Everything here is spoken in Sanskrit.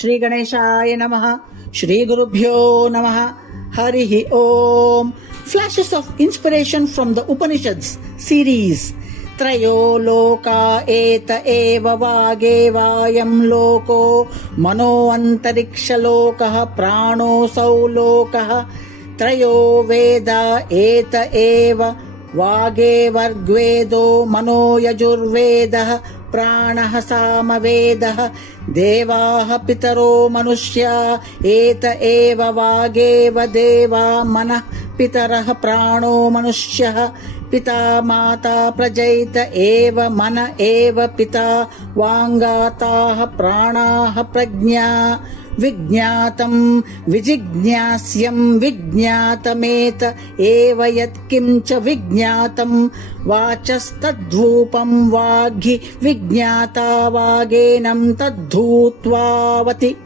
శ్రీ గణేశాయ నమః. శ్రీ గురుభ్యో నమః. హరి ఓం. Flashes of inspiration from the Upanishads series. त्रयो लोका एत एव वागेवायं लोको मनो अन्तरिक्षलोकः प्राणोऽसौ लोकः. त्रयो वेदा एत एव वागेवर्ग्वेदो मनो यजुर्वेदः प्राणः सामवेदः. देवाः पितरो मनुष्या एत एव वागेव देवा मनः पितरः प्राणो मनुष्यः. पिता माता प्रजैत एव मन एव पिता वाङ्गाताः प्राणाः प्रज्ञा. विज्ञातं विजिज्ञास्यं विज्ञातमेत एव यत्किञ्च विज्ञातं. वाचस्तद्धूपं वाग्हि विज्ञाता वागेनं तद्धूत्वावति.